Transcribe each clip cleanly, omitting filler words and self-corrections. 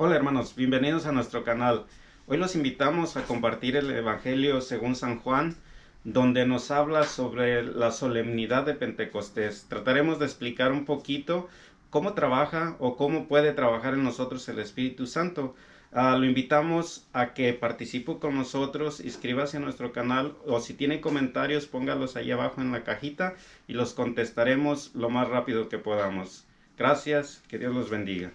Hola hermanos, bienvenidos a nuestro canal. Hoy los invitamos a compartir el Evangelio según San Juan, donde nos habla sobre la solemnidad de Pentecostés. Trataremos de explicar un poquito cómo trabaja o cómo puede trabajar en nosotros el Espíritu Santo. Lo invitamos a que participe con nosotros, inscríbase a nuestro canal o si tiene comentarios póngalos ahí abajo en la cajita y los contestaremos lo más rápido que podamos. Gracias, que Dios los bendiga.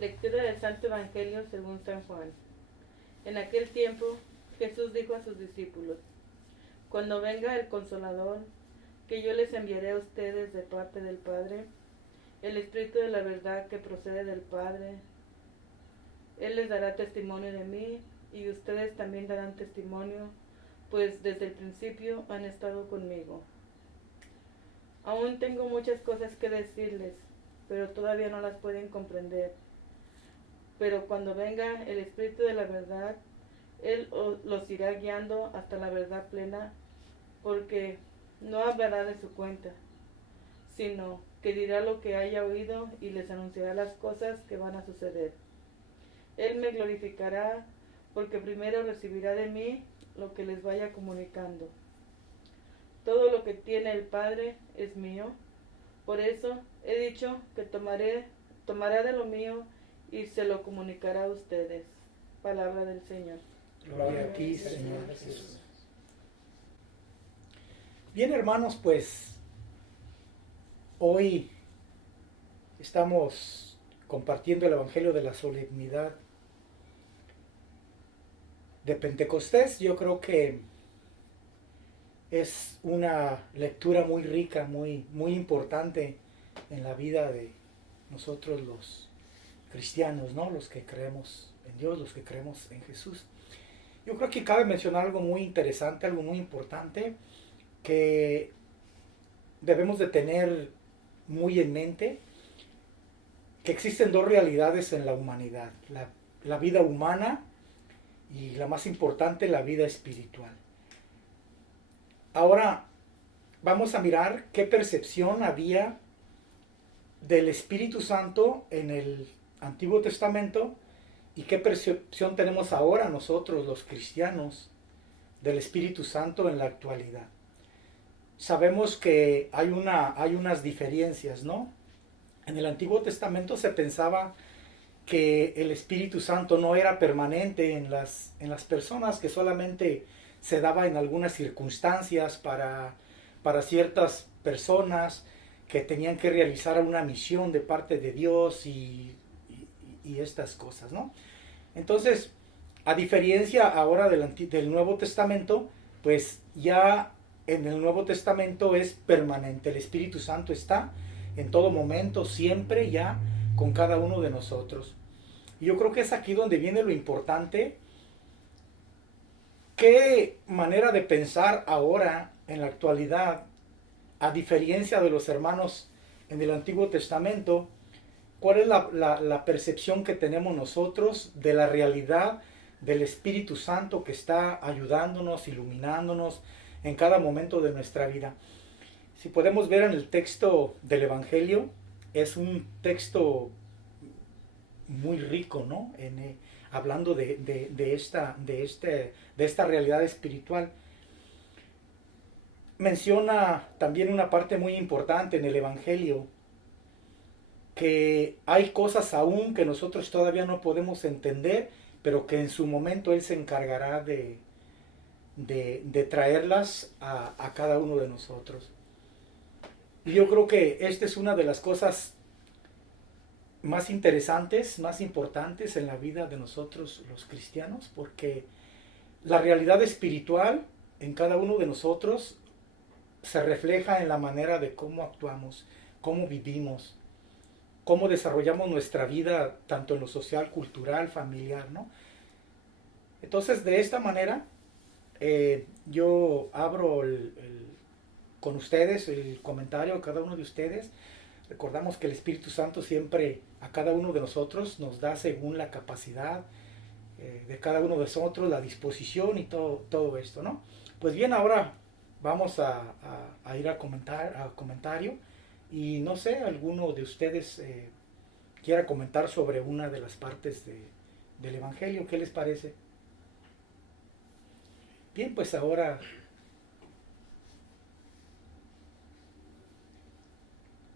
Lectura del Santo Evangelio según San Juan. En aquel tiempo Jesús dijo a sus discípulos: Cuando venga el Consolador, que yo les enviaré a ustedes de parte del Padre, el Espíritu de la verdad que procede del Padre, Él les dará testimonio de mí, y ustedes también darán testimonio, pues desde el principio han estado conmigo. Aún tengo muchas cosas que decirles, pero todavía no las pueden comprender. Pero cuando venga el Espíritu de la verdad, Él los irá guiando hasta la verdad plena, porque no hablará de su cuenta, sino que dirá lo que haya oído y les anunciará las cosas que van a suceder. Él me glorificará, porque primero recibirá de mí lo que les vaya comunicando. Todo lo que tiene el Padre es mío, por eso he dicho que tomará de lo mío y se lo comunicará a ustedes. Palabra del Señor. Gloria a ti, Señor Jesús. Bien, hermanos, pues hoy estamos compartiendo el Evangelio de la solemnidad de Pentecostés. Yo creo que es una lectura muy rica, muy importante en la vida de nosotros los cristianos, ¿no? Los que creemos en Dios, los que creemos en Jesús. Yo creo que cabe mencionar algo muy interesante, algo muy importante que debemos de tener muy en mente, que existen dos realidades en la humanidad, la vida humana y la más importante, la vida espiritual. Ahora vamos a mirar qué percepción había del Espíritu Santo en el Antiguo Testamento y qué percepción tenemos ahora nosotros los cristianos del Espíritu Santo en la actualidad. Sabemos que hay unas diferencias, ¿no? En el Antiguo Testamento se pensaba que el Espíritu Santo no era permanente en las personas, que solamente se daba en algunas circunstancias para ciertas personas que tenían que realizar una misión de parte de Dios y estas cosas, ¿no? Entonces, a diferencia ahora del Nuevo Testamento, pues ya en el Nuevo Testamento es permanente. El Espíritu Santo está en todo momento, siempre ya con cada uno de nosotros. Y yo creo que es aquí donde viene lo importante. ¿Qué manera de pensar ahora, en la actualidad, a diferencia de los hermanos en el Antiguo Testamento? ¿Cuál es la percepción que tenemos nosotros de la realidad del Espíritu Santo que está ayudándonos, iluminándonos en cada momento de nuestra vida? Si podemos ver en el texto del Evangelio, es un texto muy rico, ¿no? Hablando de esta realidad espiritual. Menciona también una parte muy importante en el Evangelio, que hay cosas aún que nosotros todavía no podemos entender, pero que en su momento Él se encargará de traerlas a cada uno de nosotros. Y yo creo que esta es una de las cosas más interesantes, más importantes en la vida de nosotros los cristianos, porque la realidad espiritual en cada uno de nosotros se refleja en la manera de cómo actuamos, cómo vivimos, cómo desarrollamos nuestra vida, tanto en lo social, cultural, familiar, ¿no? Entonces, de esta manera, yo abro con ustedes el comentario a cada uno de ustedes. Recordamos que el Espíritu Santo siempre a cada uno de nosotros nos da según la capacidad de cada uno de nosotros, la disposición y todo esto, ¿no? Pues bien, ahora vamos a ir a comentario Y no sé, alguno de ustedes quiera comentar sobre una de las partes del Evangelio, ¿qué les parece? Bien, pues ahora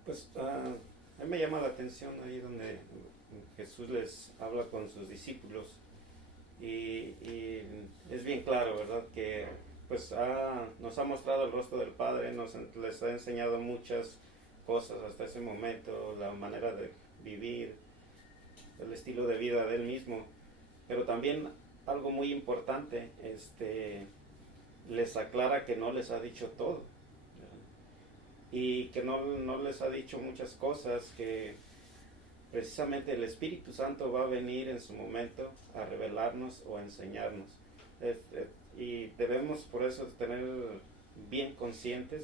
Pues a mí me llama la atención ahí donde Jesús les habla con sus discípulos y es bien claro, ¿verdad? Que pues nos ha mostrado el rostro del Padre, les ha enseñado muchas cosas hasta ese momento, la manera de vivir, el estilo de vida de Él mismo, pero también algo muy importante, les aclara que no les ha dicho todo, ¿verdad? Y que no les ha dicho muchas cosas, que precisamente el Espíritu Santo va a venir en su momento a revelarnos o a enseñarnos. Y debemos por eso tener bien conscientes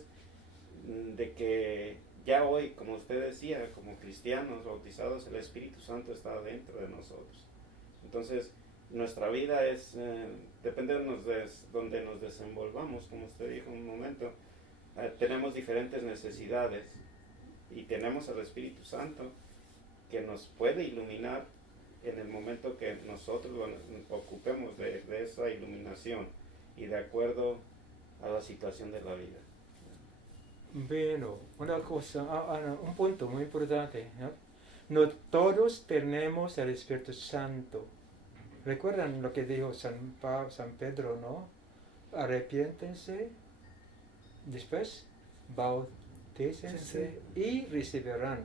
de que ya hoy, como usted decía, como cristianos bautizados, el Espíritu Santo está dentro de nosotros. Entonces, nuestra vida depende de donde nos desenvolvamos, como usted dijo en un momento. Tenemos diferentes necesidades y tenemos al Espíritu Santo que nos puede iluminar en el momento que nosotros ocupemos de esa iluminación y de acuerdo a la situación de la vida. Bueno, una cosa, un punto muy importante, ¿no? No todos tenemos el Espíritu Santo. ¿Recuerdan lo que dijo San Pedro, no? Arrepiéntense, después bautícense y recibirán,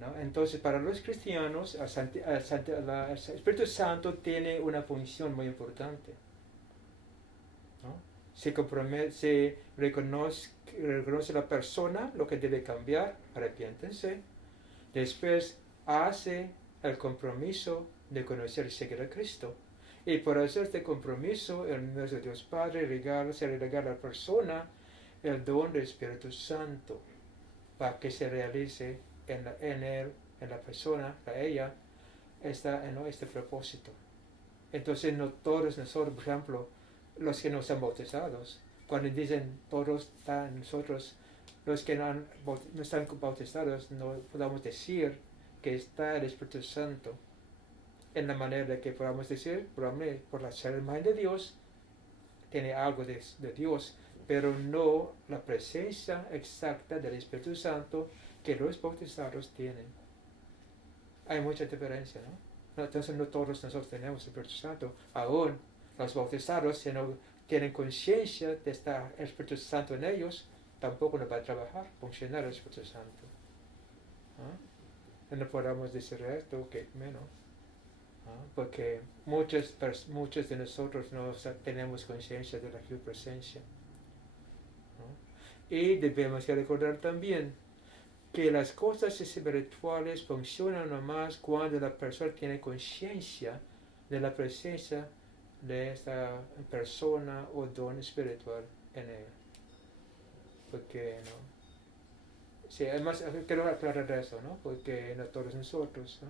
¿no? Entonces, para los cristianos, el Espíritu Santo tiene una función muy importante, ¿no? Se reconoce la persona lo que debe cambiar, arrepiéntense. Después hace el compromiso de conocer y seguir a Cristo. Y por hacer este compromiso, el nuestro Dios Padre se le regala a la persona el don del Espíritu Santo para que se realice en él, en la persona, a ella, este propósito. Entonces, no todos nosotros, por ejemplo, los que no son bautizados, cuando dicen todos nosotros, los que no están bautizados, no podamos decir que está el Espíritu Santo en la manera de que podamos decir, probablemente por la ser imagen de Dios, tiene algo de Dios, pero no la presencia exacta del Espíritu Santo que los bautizados tienen. Hay mucha diferencia, ¿no? Entonces no todos nosotros tenemos el Espíritu Santo. Aún los bautizados, si no tienen conciencia de estar el Espíritu Santo en ellos, tampoco no va a trabajar, funcionar el Espíritu Santo. ¿Ah? No podemos decir esto, que menos. ¿Ah? Porque muchos de nosotros no tenemos conciencia de la presencia. ¿Ah? Y debemos recordar también que las cosas espirituales funcionan nomás cuando la persona tiene conciencia de la presencia de esta persona o don espiritual en él. Porque, ¿no? Sí, además quiero aclarar eso, ¿no? Porque no todos nosotros,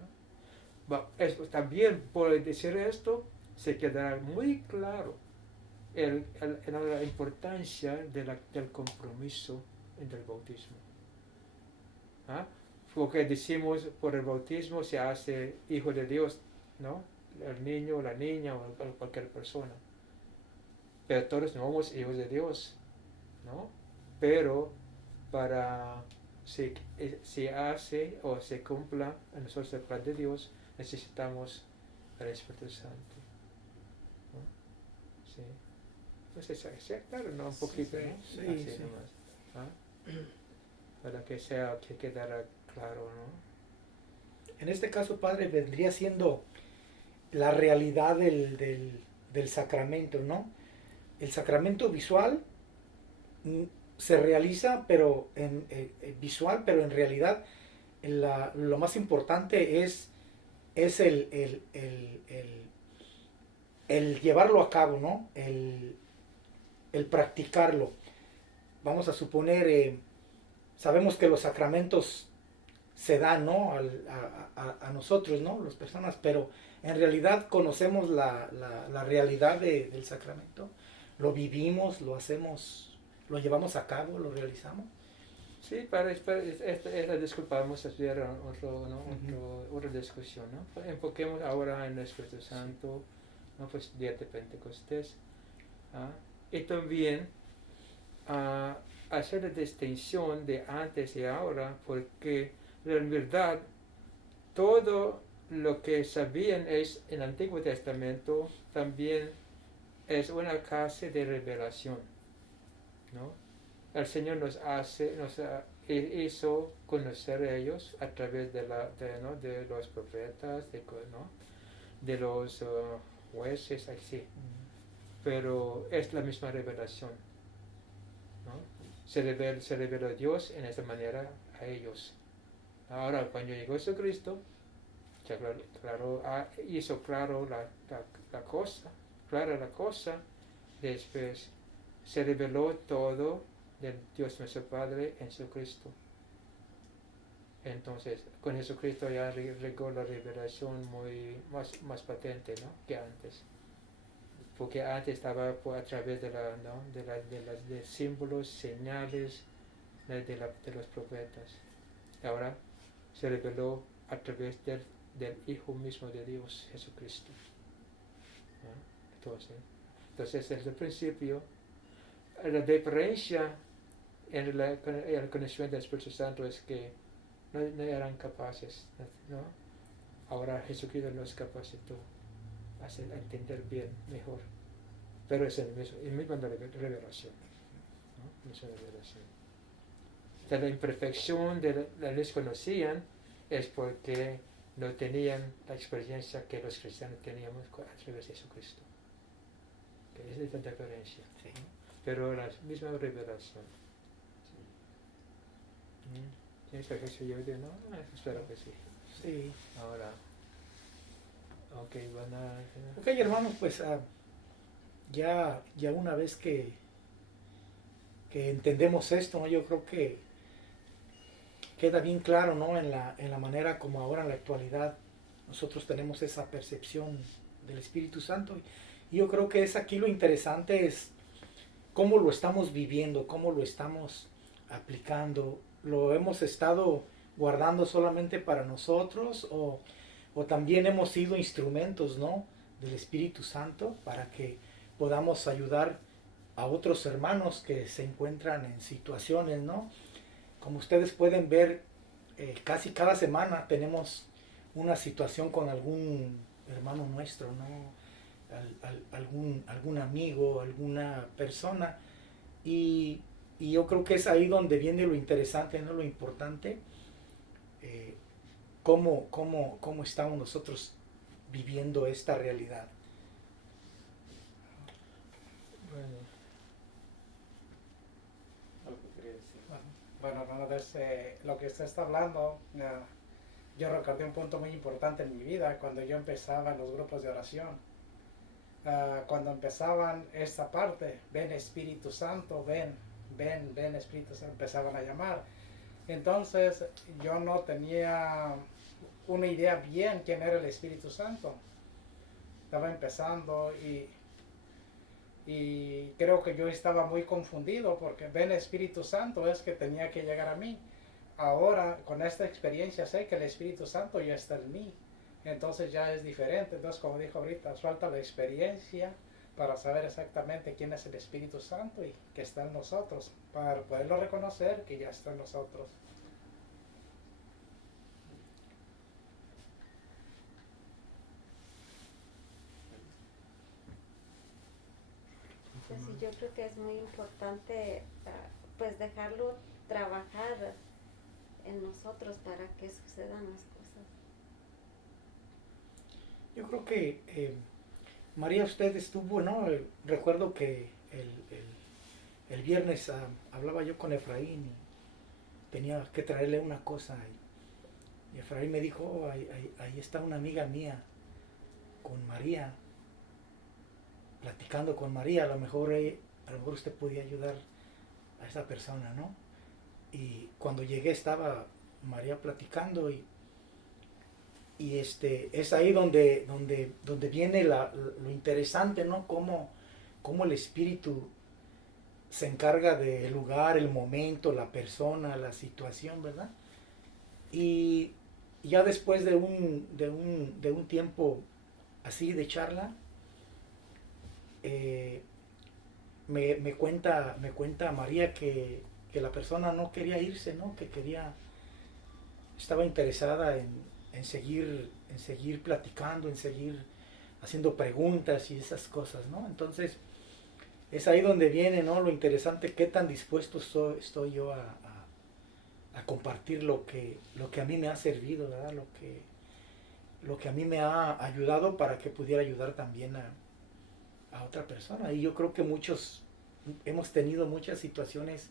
¿no? También por decir esto, se quedará muy claro la importancia del compromiso en el bautismo. ¿Ah? Porque decimos por el bautismo se hace hijo de Dios, ¿no? El niño, la niña o cualquier persona. Pero todos no somos hijos de Dios, ¿no? Pero para si hace o se cumpla en nosotros el plan de Dios, necesitamos el Espíritu Santo, ¿no? Sí. Pues claro, ¿no? Un poquito, sí, ¿no? sí, Así sí. nomás. ¿Ah? Para que quedara claro, ¿no? En este caso, Padre, vendría siendo la realidad del sacramento, ¿no? El sacramento visual se realiza, pero visual, pero en realidad lo más importante es el llevarlo a cabo, ¿no? El practicarlo. Vamos a suponer, sabemos que los sacramentos se dan, ¿no? A nosotros, ¿no? Las personas, pero en realidad conocemos la realidad del sacramento, lo vivimos, lo hacemos, lo llevamos a cabo, lo realizamos. Sí, disculpamos hacer otra discusión, ¿no? Enfoquemos ahora en el Espíritu Santo, ¿no? Pues día de Pentecostés. Y también hacer la distinción de antes y ahora, porque en verdad todo lo que sabían es en el Antiguo Testamento también es una clase de revelación, ¿no? El Señor hizo conocer a ellos a través de los profetas, de los jueces, así. Pero es la misma revelación, ¿no? Se reveló Dios en esa manera a ellos. Ahora, cuando llegó Jesucristo, ya hizo claro la cosa, después se reveló todo del Dios nuestro Padre en Jesucristo. Entonces, con Jesucristo ya llegó la revelación más patente, ¿no? Que antes. Porque antes estaba a través de símbolos, señales de los profetas. Ahora se reveló a través del Hijo mismo de Dios, Jesucristo, ¿no? Entonces, desde el principio, la diferencia en el conocimiento del Espíritu Santo es que no eran capaces, ¿no? Ahora Jesucristo nos capacitó a entender bien, mejor. Pero es el mismo revelación, ¿no? Es una revelación. De la imperfección de la les conocían es porque no tenían la experiencia que los cristianos teníamos a través de Jesucristo. Que esa es la diferencia. Sí. ¿No? Pero la misma revelación. ¿Tienes que decir yo? ¿No? Espero que sí. Sí. Ahora. Ok, Ok, hermanos, pues ya una vez que entendemos esto, ¿no? Yo creo que queda bien claro, ¿no? En la manera como ahora en la actualidad nosotros tenemos esa percepción del Espíritu Santo. Y yo creo que es aquí lo interesante es cómo lo estamos viviendo, cómo lo estamos aplicando. ¿Lo hemos estado guardando solamente para nosotros o también hemos sido instrumentos, ¿no? Del Espíritu Santo para que podamos ayudar a otros hermanos que se encuentran en situaciones, ¿no? Como ustedes pueden ver, casi cada semana tenemos una situación con algún hermano nuestro, ¿no? Algún amigo, alguna persona. Y yo creo que es ahí donde viene lo interesante, ¿no? Lo importante. Cómo estamos nosotros viviendo esta realidad. Bueno, desde lo que usted está hablando, yo recordé un punto muy importante en mi vida cuando yo empezaba en los grupos de oración. Cuando empezaban esta parte, ven Espíritu Santo, ven Espíritu Santo, empezaban a llamar. Entonces yo no tenía una idea bien quién era el Espíritu Santo. Estaba empezando y creo que yo estaba muy confundido porque ven Espíritu Santo es que tenía que llegar a mí. Ahora con esta experiencia sé que el Espíritu Santo ya está en mí. Entonces ya es diferente. Entonces, como dijo ahorita, falta la experiencia para saber exactamente quién es el Espíritu Santo y que está en nosotros, para poderlo reconocer que ya está en nosotros. Pues sí, yo creo que es muy importante pues dejarlo trabajar en nosotros para que sucedan las cosas. Yo creo que María, usted estuvo, ¿no? Recuerdo que el viernes hablaba yo con Efraín y tenía que traerle una cosa y Efraín me dijo, oh, ahí está una amiga mía con María, platicando con María, a lo mejor usted podía ayudar a esa persona, ¿no? Y cuando llegué estaba María platicando y es ahí donde viene lo interesante, ¿no? Cómo el Espíritu se encarga del lugar, el momento, la persona, la situación, ¿verdad? Y ya después de un tiempo así de charla, me cuenta María que la persona no quería irse, ¿no? Que estaba interesada en seguir platicando, en seguir haciendo preguntas y esas cosas, ¿no? Entonces, es ahí donde viene, ¿no? Lo interesante, qué tan dispuesto estoy yo a compartir lo que a mí me ha servido, ¿verdad? Lo que a mí me ha ayudado para que pudiera ayudar también a otra persona. Y yo creo que muchos hemos tenido muchas situaciones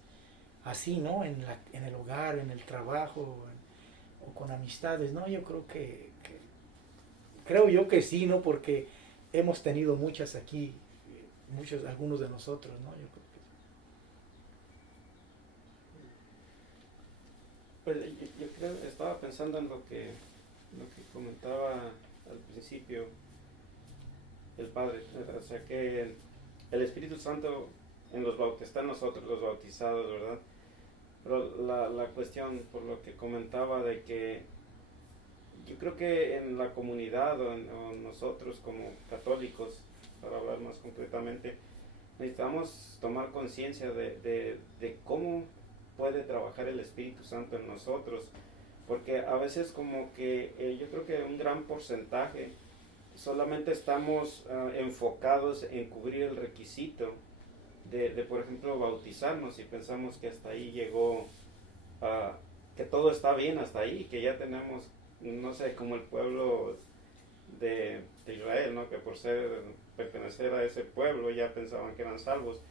así, ¿no? En el hogar, en el trabajo, o con amistades, ¿no? Yo creo creo yo que sí, ¿no? Porque hemos tenido muchas aquí, algunos de nosotros, ¿no? Yo creo que Pues yo creo, estaba pensando en lo que comentaba al principio el Padre, o sea que el Espíritu Santo está en nosotros, los bautizados, ¿verdad? Pero la cuestión, por lo que comentaba, de que yo creo que en la comunidad o nosotros como católicos, para hablar más concretamente, necesitamos tomar conciencia de cómo puede trabajar el Espíritu Santo en nosotros, porque a veces como que yo creo que un gran porcentaje solamente estamos enfocados en cubrir el requisito de por ejemplo, bautizarnos, y pensamos que hasta ahí llegó, que todo está bien hasta ahí, que ya tenemos, no sé, como el pueblo de Israel, ¿no? Que por pertenecer a ese pueblo ya pensaban que eran salvos.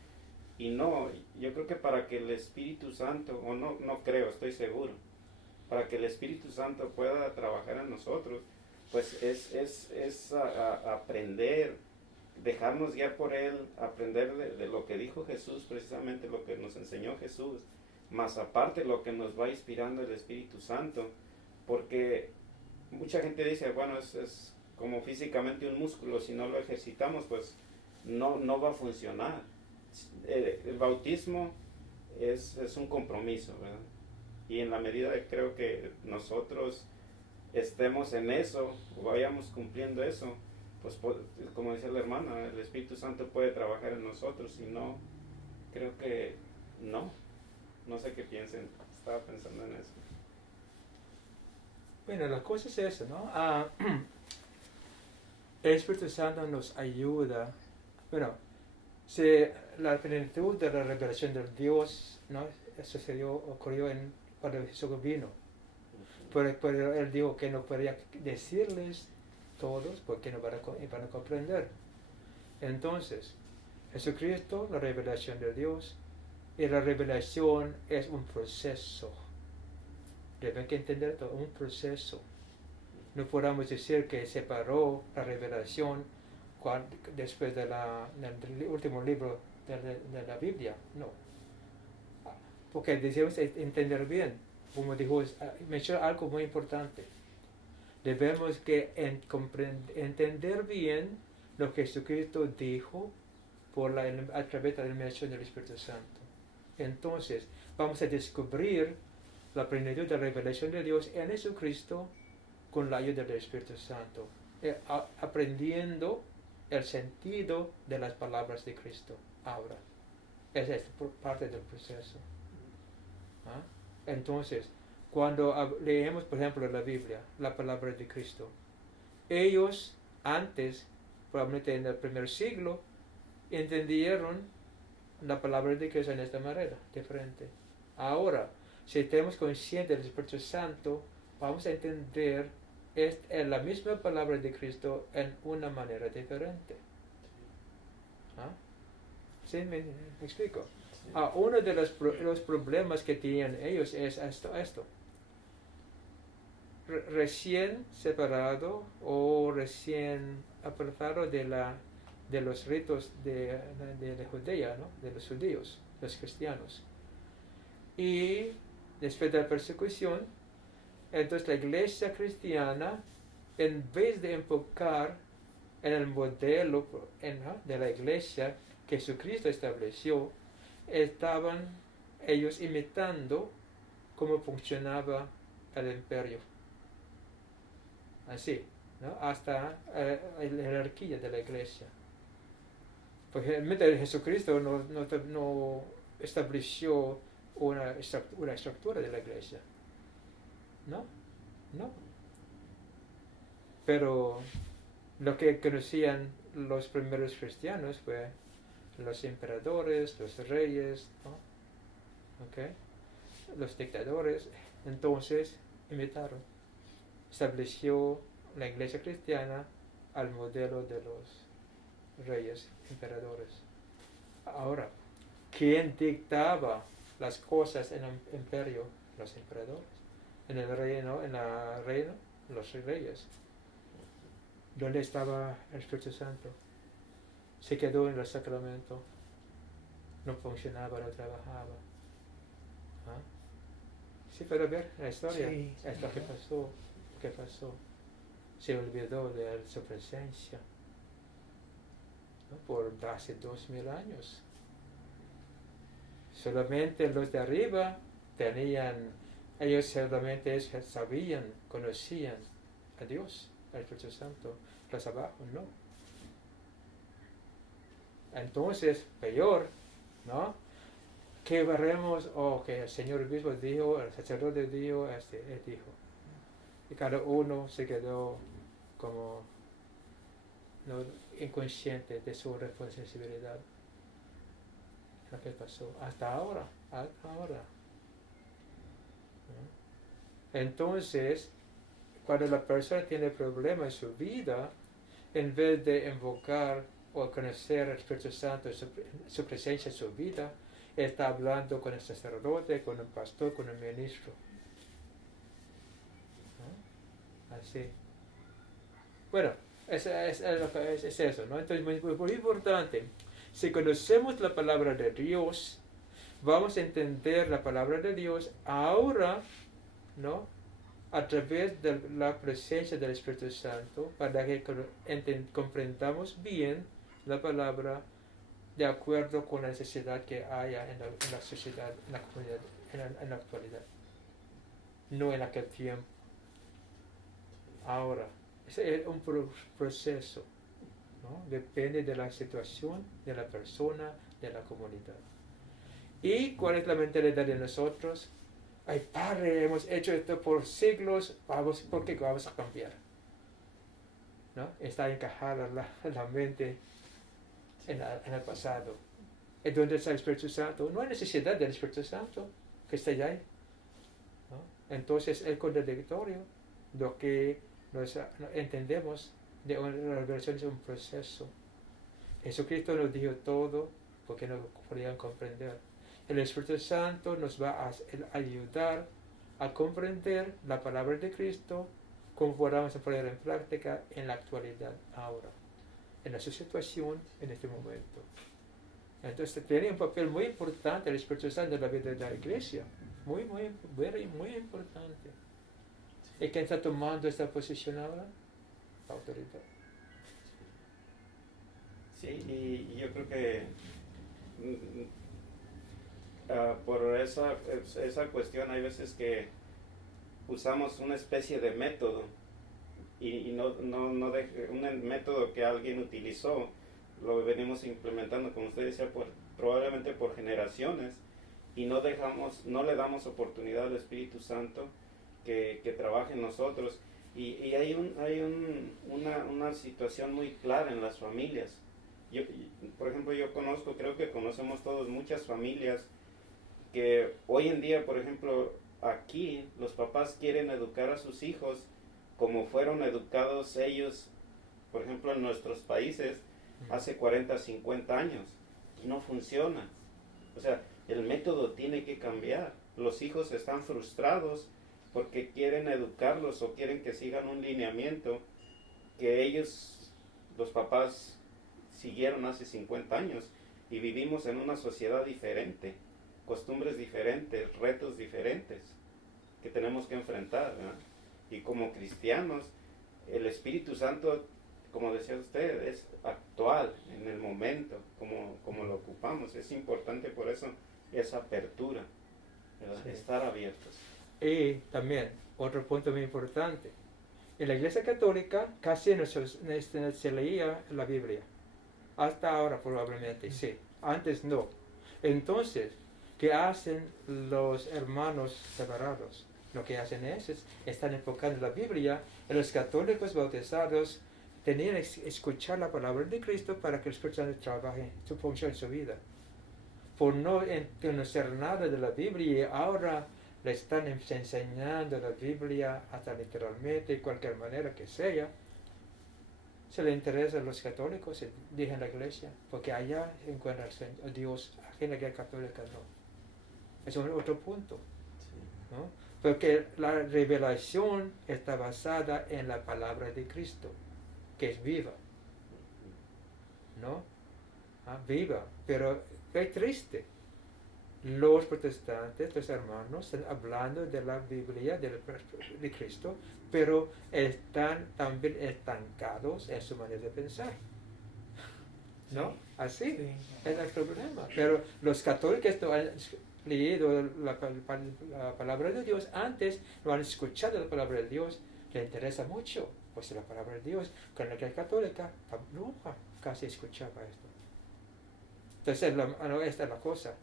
Y no, yo creo que para que el Espíritu Santo, o no creo, estoy seguro, para que el Espíritu Santo pueda trabajar en nosotros, pues es aprender, dejarnos guiar por Él, aprender de lo que dijo Jesús, precisamente lo que nos enseñó Jesús, más aparte lo que nos va inspirando el Espíritu Santo, porque mucha gente dice, bueno, es como físicamente un músculo, si no lo ejercitamos, pues no va a funcionar. El bautismo es un compromiso, ¿verdad? Y en la medida que creo que nosotros estemos en eso, o vayamos cumpliendo eso, pues como decía la hermana, el Espíritu Santo puede trabajar en nosotros. Y no, creo que no sé qué piensen, estaba pensando en eso. Bueno, la cosa es eso, ¿no? El Espíritu Santo nos ayuda, bueno, si la plenitud de la revelación de Dios, ¿no? Ocurrió cuando Jesús vino. Pero Él dijo que no podía decirles todos porque no van a comprender. Entonces, Jesucristo, la revelación de Dios, y la revelación es un proceso. Deben que entender todo, un proceso. No podamos decir que separó la revelación después del último libro de la Biblia, no. Porque debemos entender bien, como dijo, mencionó algo muy importante. Debemos que entender bien lo que Jesucristo dijo a través de la iluminación del Espíritu Santo. Entonces, vamos a descubrir la plenitud de la revelación de Dios en Jesucristo con la ayuda del Espíritu Santo, aprendiendo el sentido de las palabras de Cristo ahora. Esa es parte del proceso. Entonces, cuando leemos, por ejemplo, la Biblia, la palabra de Cristo, ellos antes, probablemente en el primer siglo, entendieron la palabra de Cristo en esta manera, diferente. Ahora, si tenemos conciencia del Espíritu Santo, vamos a entender la misma palabra de Cristo en una manera diferente. ¿Sí? ¿Me explico? Uno de los problemas que tienen ellos es esto. Recién separado o recién apartado de los ritos de Judea, ¿no? De los judíos, los cristianos. Y después de la persecución, entonces la iglesia cristiana, en vez de enfocar en el modelo de la iglesia que Jesucristo estableció, estaban ellos imitando cómo funcionaba el imperio. Así, ¿no? Hasta la jerarquía de la iglesia. Porque realmente Jesucristo no estableció una estructura de la iglesia. No. Pero lo que conocían los primeros cristianos fue los emperadores, los reyes, ¿no? ¿Okay? Los dictadores. Entonces imitaron. Estableció la iglesia cristiana al modelo de los reyes, emperadores. Ahora, ¿quién dictaba las cosas en el imperio? Los emperadores. En el reino, los reyes. ¿Dónde estaba el Espíritu Santo? Se quedó en el sacramento. No funcionaba, no trabajaba. ¿Ah? Sí, pero ver la historia. Sí. Es lo que pasó. ¿Qué pasó? Se olvidó de su presencia, ¿no? Por hace 2000 años. Solamente los de arriba ellos solamente sabían, conocían a Dios, al Espíritu Santo. Los abajo no. Entonces, peor, ¿no? Que veremos, que el Señor mismo dijo, el sacerdote dijo, él dijo. Y cada uno se quedó como inconsciente de su responsabilidad. Lo que pasó hasta ahora. ¿No? Entonces, cuando la persona tiene problemas en su vida, en vez de invocar o conocer al Espíritu Santo, su presencia en su vida, está hablando con el sacerdote, con un pastor, con un ministro. ¿No? Así. Bueno, es eso, ¿no? Entonces, muy importante. Si conocemos la palabra de Dios, vamos a entender la palabra de Dios ahora, ¿no? A través de la presencia del Espíritu Santo, para que comprendamos bien la palabra de acuerdo con la necesidad que haya en la sociedad, en la comunidad, en la actualidad. No en aquel tiempo. Ahora, es un proceso, ¿no? Depende de la situación, de la persona, de la comunidad. ¿Y cuál es la mentalidad de nosotros? Ay, Padre, hemos hecho esto por siglos, ¿por qué vamos a cambiar? ¿No? Está encajada la mente en el pasado. ¿En dónde está el Espíritu Santo? No hay necesidad del Espíritu Santo que esté ahí, ¿no? Entonces, el contradictorio, lo que entendemos de una revelación es un proceso. Jesucristo nos dijo todo porque no podían comprender. El Espíritu Santo nos va a ayudar a comprender la palabra de Cristo como podamos poner en práctica en la actualidad ahora, en nuestra situación en este momento. Entonces tiene un papel muy importante el Espíritu Santo en la vida de la iglesia, muy importante. ¿Y quién está tomando esta posición ahora? La autoridad. Sí, y yo creo que por esa cuestión hay veces que usamos una especie de método y un método que alguien utilizó, lo venimos implementando, como usted decía, probablemente por generaciones, y no le damos oportunidad al Espíritu Santo que trabaje en nosotros. Y hay una situación muy clara en las familias. Por ejemplo, creo que conocemos todos muchas familias que hoy en día, por ejemplo, aquí los papás quieren educar a sus hijos como fueron educados ellos, por ejemplo, en nuestros países hace 40, 50 años, y no funciona. O sea, el método tiene que cambiar. Los hijos están frustrados porque quieren educarlos o quieren que sigan un lineamiento que ellos, los papás, siguieron hace 50 años, y vivimos en una sociedad diferente, costumbres diferentes, retos diferentes que tenemos que enfrentar, ¿verdad? Y como cristianos, el Espíritu Santo, como decía usted, es actual, en el momento, como lo ocupamos. Es importante por eso esa apertura, ¿verdad? Sí. Estar abiertos. Y también, otro punto muy importante, en la Iglesia Católica casi no se leía la Biblia. Hasta ahora probablemente sí, antes no. Entonces, ¿qué hacen los hermanos separados? Lo que hacen es están enfocando la Biblia, y los católicos bautizados tenían que escuchar la palabra de Cristo para que el Espíritu Santo trabaje su función en su vida. Por no conocer nada de la Biblia, ahora le están enseñando la Biblia hasta literalmente, de cualquier manera que sea. Se le interesa a los católicos, dije en la iglesia, porque allá se encuentra a Dios, aquí en la iglesia católica no. Es otro punto, ¿no? Porque la revelación está basada en la palabra de Cristo, que es viva, ¿no? Viva, pero es triste. Los protestantes, los hermanos, están hablando de la Biblia, de Cristo, pero están también estancados en su manera de pensar. ¿No? Así Sí. es el problema. Pero los católicos no han leído la palabra de Dios antes, no han escuchado la palabra de Dios, les interesa mucho, pues la palabra de Dios. Con la Iglesia Católica nunca casi escuchaba esto. Entonces, esta es la cosa.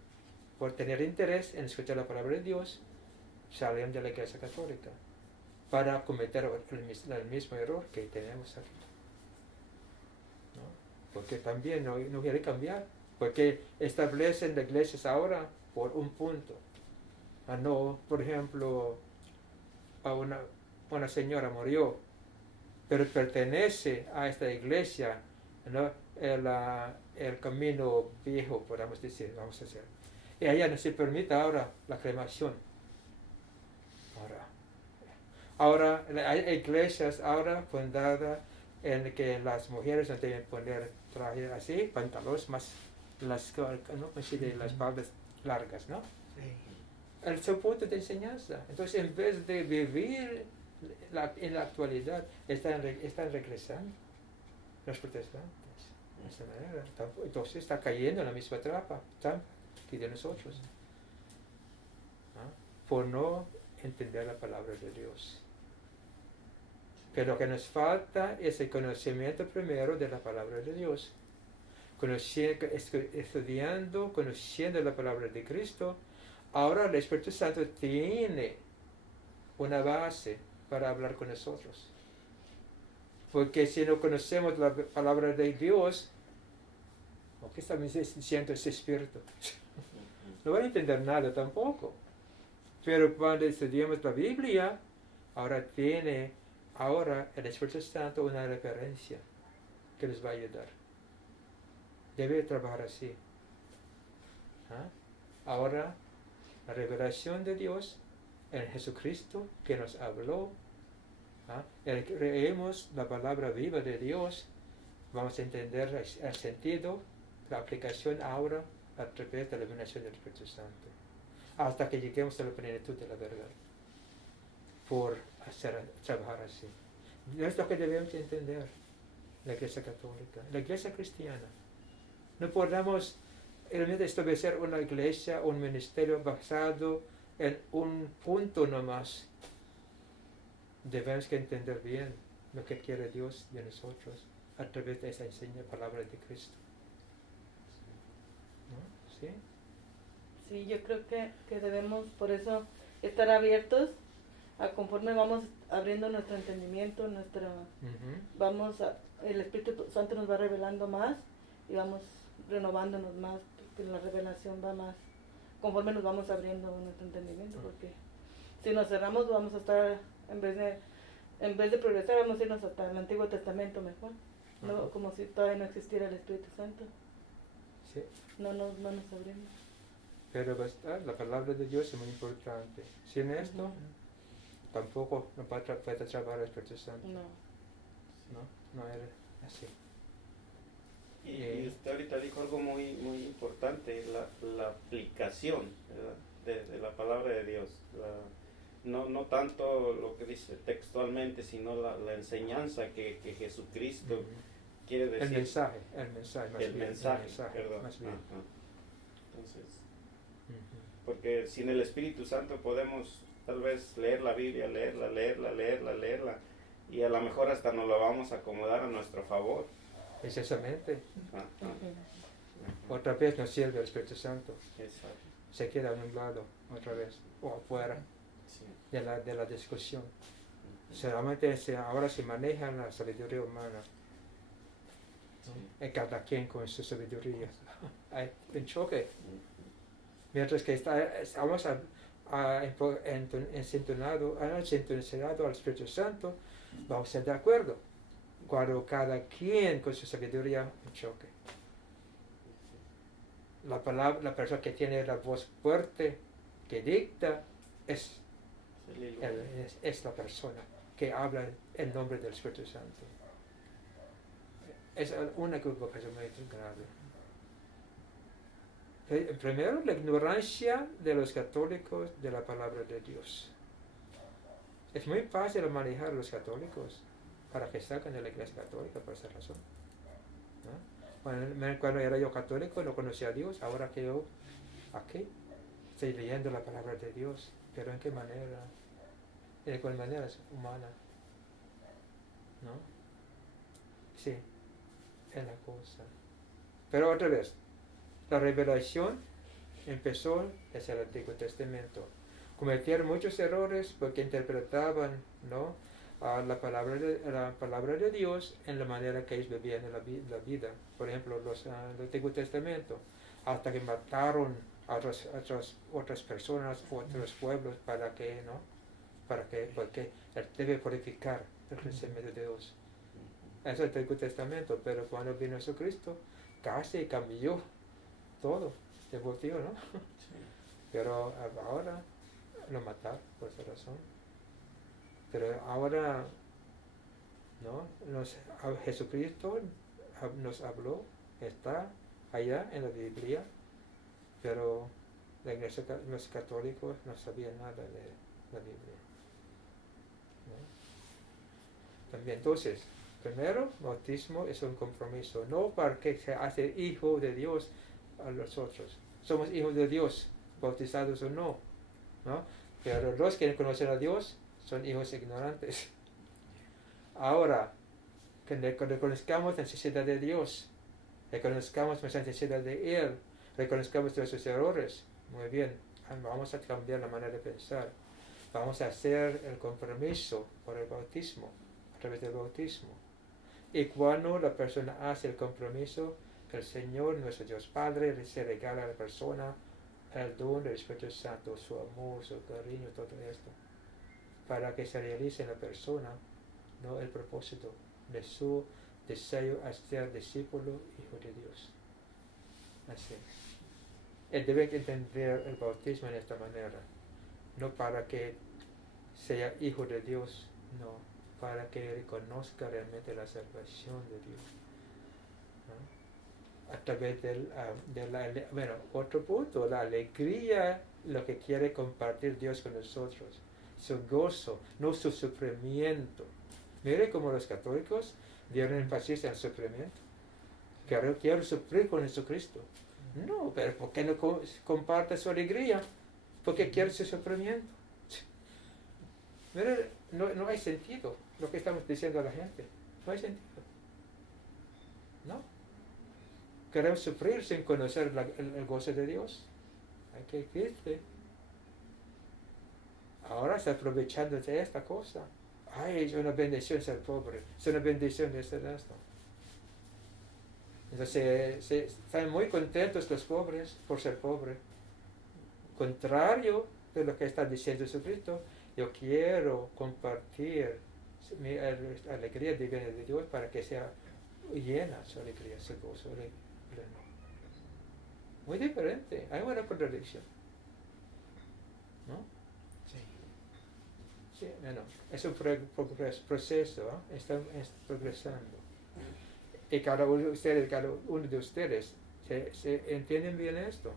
Por tener interés en escuchar la palabra de Dios, salieron de la Iglesia Católica para cometer el mismo error que tenemos aquí. ¿No? Porque también no quiere cambiar, porque establecen las iglesias ahora por un punto. No, por ejemplo, a una señora murió, pero pertenece a esta iglesia, ¿no? El camino viejo, podemos decir, vamos a decir. Y a ella no se permite ahora la cremación. Ahora hay iglesias ahora fundadas en que las mujeres no deben poner trajes así, pantalones más, las espaldas largas, ¿no? Sí. El su punto de enseñanza. Entonces, en vez de vivir en la actualidad, están regresando los protestantes. De esta manera. Entonces, está cayendo en la misma trampa que de nosotros. Por no entender la palabra de Dios. Pero lo que nos falta es el conocimiento primero de la palabra de Dios. Estudiando, conociendo la palabra de Cristo, ahora el Espíritu Santo tiene una base para hablar con nosotros. Porque si no conocemos la palabra de Dios, ¿qué está diciendo ese Espíritu? No van a entender nada tampoco. Pero cuando estudiamos la Biblia, ahora el Espíritu Santo una referencia que les va a ayudar. Debe trabajar así. Ahora, la revelación de Dios en Jesucristo que nos habló, creemos la palabra viva de Dios, vamos a entender el sentido, la aplicación ahora a través de la iluminación del Espíritu Santo, hasta que lleguemos a la plenitud de la verdad, por trabajar así. No es lo que debemos entender la Iglesia Católica, la Iglesia Cristiana. No podemos establecer una iglesia, un ministerio basado en un punto nomás. Debemos que entender bien lo que quiere Dios de nosotros a través de esa palabra de Cristo. ¿No? ¿Sí? Sí, yo creo que debemos por eso estar abiertos a conforme vamos abriendo nuestro entendimiento, el Espíritu Santo nos va revelando más y vamos renovándonos más, porque la revelación va más conforme nos vamos abriendo nuestro entendimiento, porque si nos cerramos vamos a estar, en vez de progresar, vamos a irnos hasta el Antiguo Testamento mejor, ¿no? Como si todavía no existiera el Espíritu Santo. Sí. No nos abrimos. Pero la palabra de Dios es muy importante. Sin esto, tampoco no puede trabajar el Espíritu Santo. No era así. Y usted ahorita dijo algo muy, muy importante, la aplicación, ¿verdad? De la palabra de Dios. no tanto lo que dice textualmente, sino la enseñanza que Jesucristo quiere decir. El mensaje, más El bien, mensaje, perdón. más bien. Ajá. Entonces, Ujú. porque sin el Espíritu Santo podemos tal vez leer la Biblia, leerla, y a lo mejor hasta nos la vamos a acomodar a nuestro favor. Precisamente, Ajá. otra vez nos sirve el Espíritu Santo. Exacto. Se queda a un lado otra vez, o afuera Sí. de la discusión. Solamente ahora se maneja la sabiduría humana, Sí. y cada quien con su sabiduría. Hay un choque. Mientras que estamos sintonizado al Espíritu Santo, vamos a ser de acuerdo. Cuando cada quien con su sabiduría, un choque. La persona que tiene la voz fuerte, que dicta, es la persona que habla en nombre del Espíritu Santo. Es una equivocación muy grave. Primero, la ignorancia de los católicos de la palabra de Dios. Es muy fácil manejar a los católicos para que salgan de la iglesia católica por esa razón, ¿no? Cuando era yo católico no conocía a Dios, ahora que yo aquí estoy leyendo la palabra de Dios, pero ¿en qué manera? ¿De cuál manera? Es humana, ¿no? Sí, es la cosa. Pero otra vez, la revelación empezó desde el Antiguo Testamento. Cometieron muchos errores porque interpretaban, ¿no?, la palabra de Dios en la manera que ellos vivían en la vida. Por ejemplo, el Antiguo Testamento, hasta que mataron a otras personas, otros pueblos, porque él debe purificar el crecimiento de Dios. Eso es el Antiguo Testamento, pero cuando vino Jesucristo, casi cambió todo, se volteó, ¿no? Sí. Pero ahora lo mataron por esa razón. Pero ahora, ¿no? Jesucristo nos habló, está allá en la Biblia, pero los católicos no sabían nada de la Biblia, ¿no? También, entonces, primero, bautismo es un compromiso, no para que se hace hijo de Dios a los otros. Somos hijos de Dios, bautizados o no, ¿no? Pero los que conocen a Dios son hijos ignorantes. Ahora, que reconozcamos la necesidad de Dios, reconozcamos nuestra necesidad de Él, reconozcamos nuestros errores, muy bien, vamos a cambiar la manera de pensar, vamos a hacer el compromiso por el bautismo, a través del bautismo. Y cuando la persona hace el compromiso, el Señor, nuestro Dios Padre, se regala a la persona el don del Espíritu Santo, su amor, su cariño, todo esto, para que se realice en la persona, ¿no?, el propósito de su deseo a ser discípulo, hijo de Dios. Así. Él debe entender el bautismo en esta manera, no para que sea hijo de Dios, no, para que reconozca realmente la salvación de Dios, ¿no? A través otro punto, la alegría, lo que quiere compartir Dios con nosotros, su gozo, no su sufrimiento. Mire cómo los católicos dieron énfasis en el sufrimiento. Quiero sufrir con Jesucristo. No, pero ¿por qué no comparte su alegría? Porque quiere su sufrimiento. Mire, no hay sentido lo que estamos diciendo a la gente. No hay sentido. ¿No? Queremos sufrir sin conocer el gozo de Dios. Hay que triste. Ahora está aprovechando de esta cosa. Ay, es una bendición ser pobre. Es una bendición de ser esto. Entonces están muy contentos los pobres por ser pobres. Contrario de lo que está diciendo Jesucristo, yo quiero compartir mi alegría divina de Dios para que sea llena su alegría, su gozo pleno. Muy diferente, hay una contradicción, ¿no? Sí. Sí, bueno, es un proceso, ¿eh? Está progresando. Y cada uno de ustedes se entienden bien esto.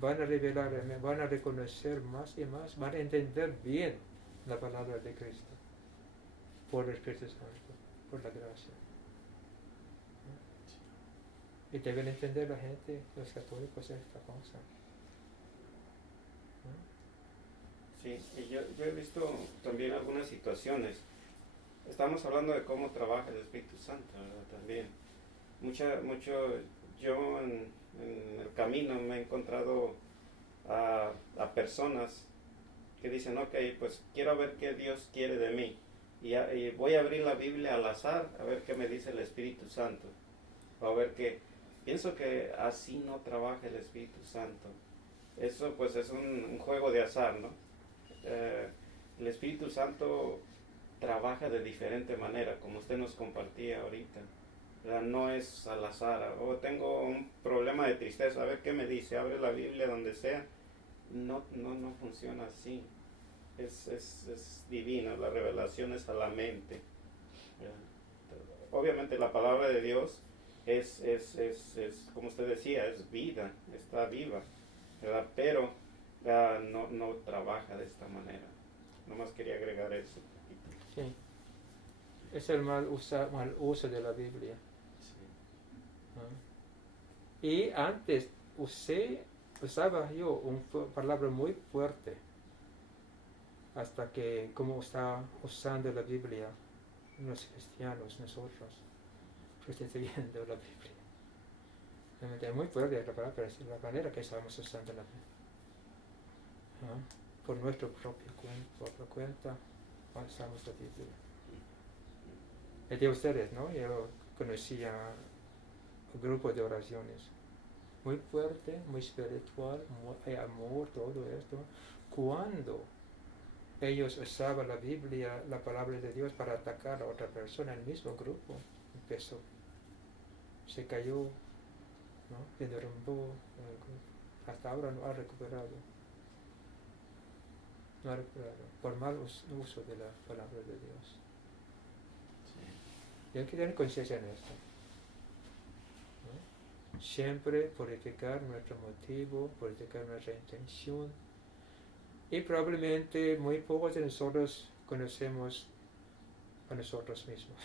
van a revelar, van a reconocer más y más, van a entender bien la palabra de Cristo por el Espíritu Santo, por la gracia. Y deben entender la gente, los católicos, esta cosa. Sí, y yo he visto también algunas situaciones. Estamos hablando de cómo trabaja el Espíritu Santo, ¿verdad? También. Yo en el camino me he encontrado a personas que dicen, ok, pues quiero ver qué Dios quiere de mí. Y voy a abrir la Biblia al azar, a ver qué me dice el Espíritu Santo. A ver qué. Pienso que así no trabaja el Espíritu Santo. Eso pues es un juego de azar, ¿no? El Espíritu Santo trabaja de diferente manera, como usted nos compartía ahorita. No es al azar. Tengo un problema de tristeza, a ver qué me dice, abre la Biblia donde sea. No funciona así. Es divino, la revelación es a la mente. Obviamente la palabra de Dios es como usted decía, es vida, está viva, ¿verdad? Pero no trabaja de esta manera. Nomás quería agregar eso. Sí. Es el mal uso de la Biblia. Sí. Y antes usaba yo una palabra muy fuerte, hasta que como está usando la Biblia los cristianos, nosotros, viendo la Biblia. Realmente es muy fuerte la palabra, pero es la manera que estamos usando la Biblia. Por nuestra propia cuenta, usamos la Biblia. El de ustedes, ¿no? Yo conocía un grupo de oraciones muy fuerte, muy espiritual, muy amor, todo esto. Cuando ellos usaban la Biblia, la palabra de Dios, para atacar a otra persona, el mismo grupo empezó, se cayó, ¿no? Se derrumbó, hasta ahora no ha recuperado. No ha recuperado, por mal uso de la palabra de Dios. Y hay que tener conciencia en esto, ¿no? Siempre purificar nuestro motivo, purificar nuestra intención. Y probablemente muy pocos de nosotros conocemos a nosotros mismos.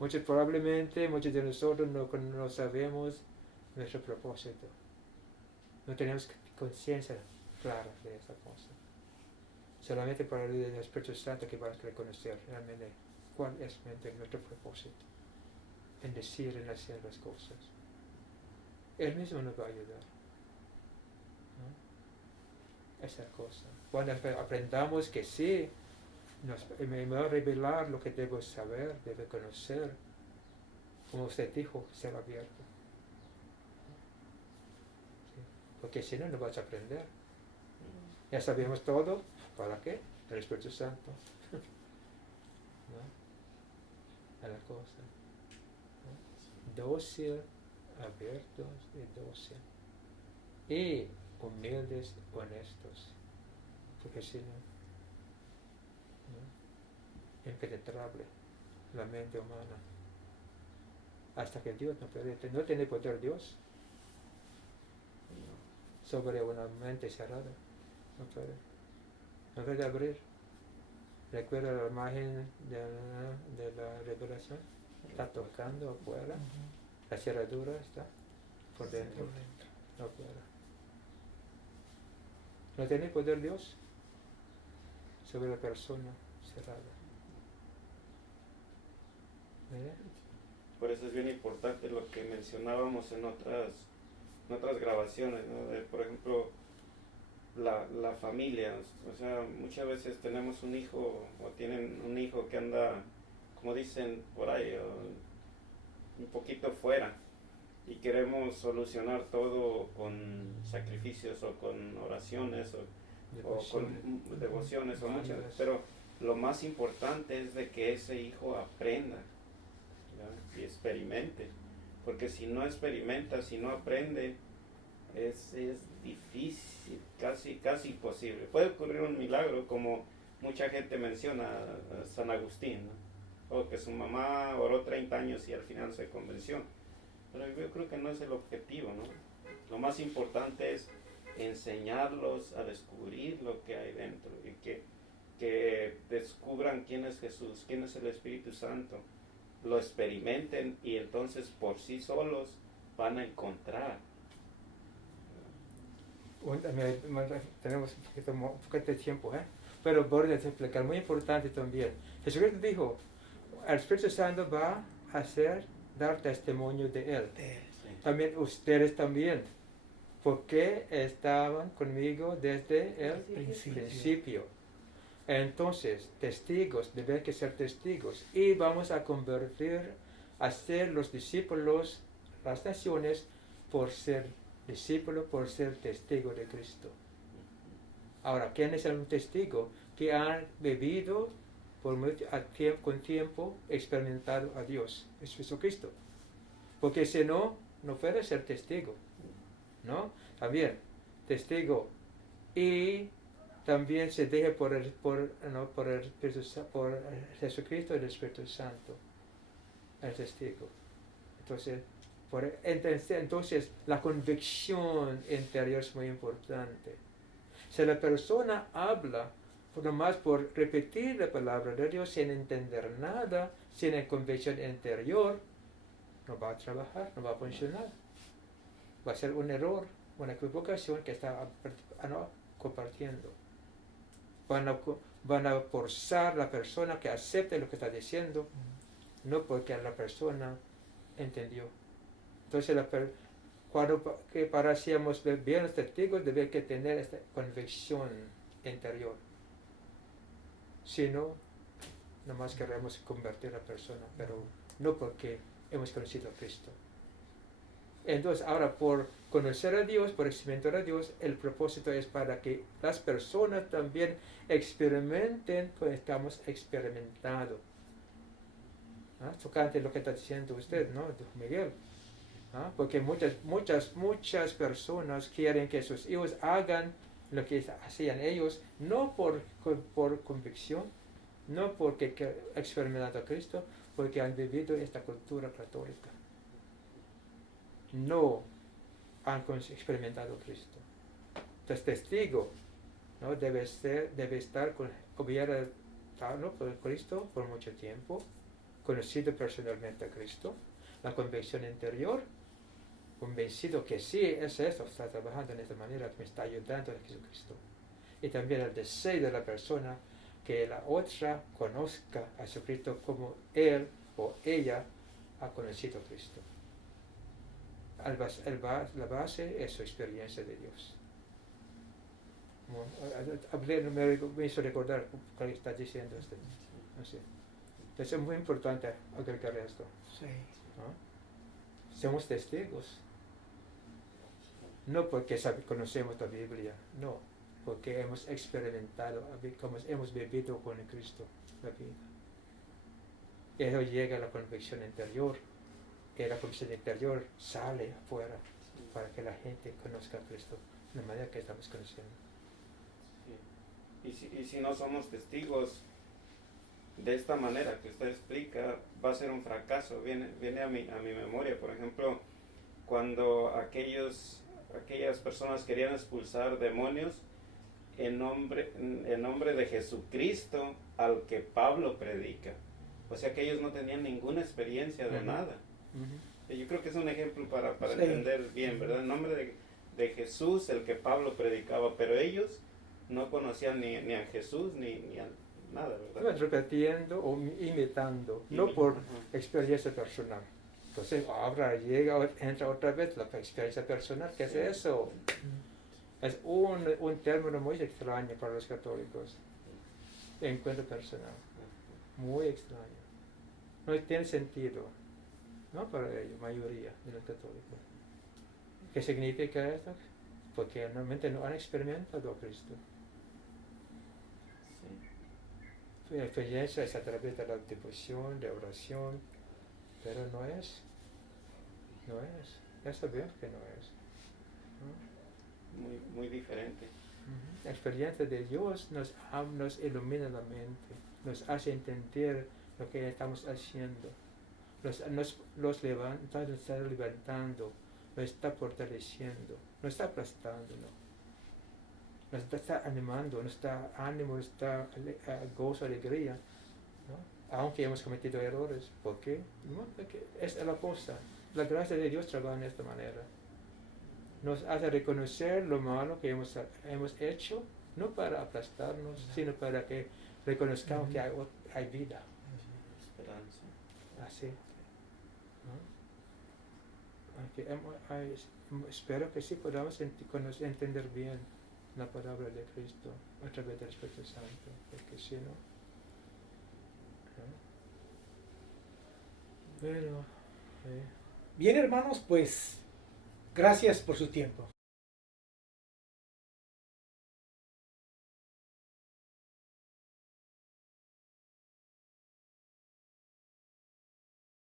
Muchos de nosotros no sabemos nuestro propósito. No tenemos conciencia clara de esa cosa. Solamente por la ayuda del Espíritu Santo que vamos a reconocer realmente cuál es nuestro propósito en decir, en hacer las cosas. Él mismo nos va a ayudar, ¿no? Esa cosa. Cuando aprendamos que sí, me va a revelar lo que debo saber, debo conocer, como usted dijo, ser abierto. ¿Sí? Porque si no, no vas a aprender. Ya sabemos todo, ¿para qué? El Espíritu Santo. ¿No? A la cosa. ¿No? Dócil, abiertos y dócil. Y humildes, honestos. Porque si no, impenetrable la mente humana. Hasta que Dios no puede, no tiene poder Dios sobre una mente cerrada. No puede abrir. Recuerda la imagen de la revelación. Está tocando afuera. La cerradura está por dentro. No puede. No tiene poder Dios sobre la persona cerrada. Por eso es bien importante lo que mencionábamos en otras grabaciones, ¿no? Por ejemplo, la familia. O sea, muchas veces tenemos un hijo o tienen un hijo que anda, como dicen por ahí, un poquito fuera, y queremos solucionar todo con sacrificios o con oraciones o con devociones o muchas, pero lo más importante es de que ese hijo aprenda, ¿ya? Y experimente, porque si no experimenta, si no aprende, es difícil, casi imposible. Puede ocurrir un milagro, como mucha gente menciona a San Agustín, ¿no? O que su mamá oró 30 años y al final se convenció. Pero yo creo que no es el objetivo, ¿no? Lo más importante es enseñarlos a descubrir lo que hay dentro y que descubran quién es Jesús, quién es el Espíritu Santo, lo experimenten y entonces por sí solos van a encontrar. Tenemos un poquito de tiempo, pero voy a explicar, muy importante también. Jesucristo dijo, el Espíritu Santo va a dar testimonio de Él. También ustedes también, porque estaban conmigo desde el principio. Entonces, testigos, deben que ser testigos. Y vamos a convertir, a ser los discípulos, las naciones, por ser discípulos, por ser testigo de Cristo. Ahora, ¿quién es un testigo? Que han vivido con tiempo, experimentado a Dios, es Jesucristo. Porque si no, no puede ser testigo, ¿no? También, testigo. Y también se deja por Jesucristo y el Espíritu Santo, el testigo. Entonces, la convicción interior es muy importante. Si la persona habla nomás por repetir la palabra de Dios sin entender nada, sin la convicción interior, no va a trabajar, no va a funcionar. Va a ser un error, una equivocación que está compartiendo. Van a forzar a la persona que acepte lo que está diciendo, no porque la persona entendió. Entonces, para seamos bien los testigos, debe que tener esta convicción interior. Si no, nomás queremos convertir a la persona, pero no porque hemos conocido a Cristo. Entonces, ahora por conocer a Dios, por experimentar a Dios, el propósito es para que las personas también experimenten lo que estamos experimentando. Tocante lo que está diciendo usted, ¿no, Miguel? Porque muchas personas quieren que sus hijos hagan lo que hacían ellos, no por convicción, no porque han experimentado a Cristo, porque han vivido esta cultura católica. No han experimentado a Cristo. Entonces, testigo, ¿no? debe estar con Cristo por mucho tiempo, conocido personalmente a Cristo, la convicción interior, convencido que sí es esto, está trabajando en esta manera, me está ayudando a Jesucristo. Y también el deseo de la persona que la otra conozca a Jesucristo como él o ella ha conocido a Cristo. La base es su experiencia de Dios. Me hizo recordar lo que está diciendo usted. Entonces, es muy importante agregar esto. Sí. ¿No? Somos testigos. No porque conocemos la Biblia, no, porque hemos experimentado, hemos vivido con Cristo la vida. Y eso llega a la convicción interior, y la convicción interior sale afuera para que la gente conozca a Cristo de la manera que estamos conociendo. Sí. Y si no somos testigos de esta manera que usted explica, va a ser un fracaso. Viene a mi memoria, por ejemplo, cuando aquellas personas querían expulsar demonios en nombre de Jesucristo al que Pablo predica. O sea que ellos no tenían ninguna experiencia de nada. Y yo creo que es un ejemplo para Sí. entender bien, ¿verdad? En nombre de Jesús, el que Pablo predicaba, pero ellos no conocían ni a Jesús ni a nada, ¿verdad? Repitiendo o imitando, no por experiencia personal. Entonces ahora entra otra vez la experiencia personal. ¿Qué es eso? Es un término muy extraño para los católicos. Encuentro personal. Muy extraño. No tiene sentido, ¿no? Para la mayoría de los católicos. ¿Qué significa esto? Porque normalmente no han experimentado a Cristo. Sí. La experiencia es a través de la devoción, de oración, pero no es. Ya sabemos que no es. ¿No? Muy diferente. La experiencia de Dios nos ilumina la mente, nos hace entender lo que estamos haciendo, nos está levantando, nos está fortaleciendo, nos está aplastando, ¿no? nos está animando, nos da ánimo, nos da gozo, alegría, ¿no? Aunque hemos cometido errores. ¿Por qué? No, porque es la cosa. La gracia de Dios trabaja de esta manera. Nos hace reconocer lo malo que hemos hecho, no para aplastarnos, sino para que reconozcamos que hay vida. Esperanza. Así. ¿No? Espero que sí podamos entender bien la palabra de Cristo a través del Espíritu Santo, porque si no, ¿no? Bueno, Bien, hermanos, pues gracias por su tiempo.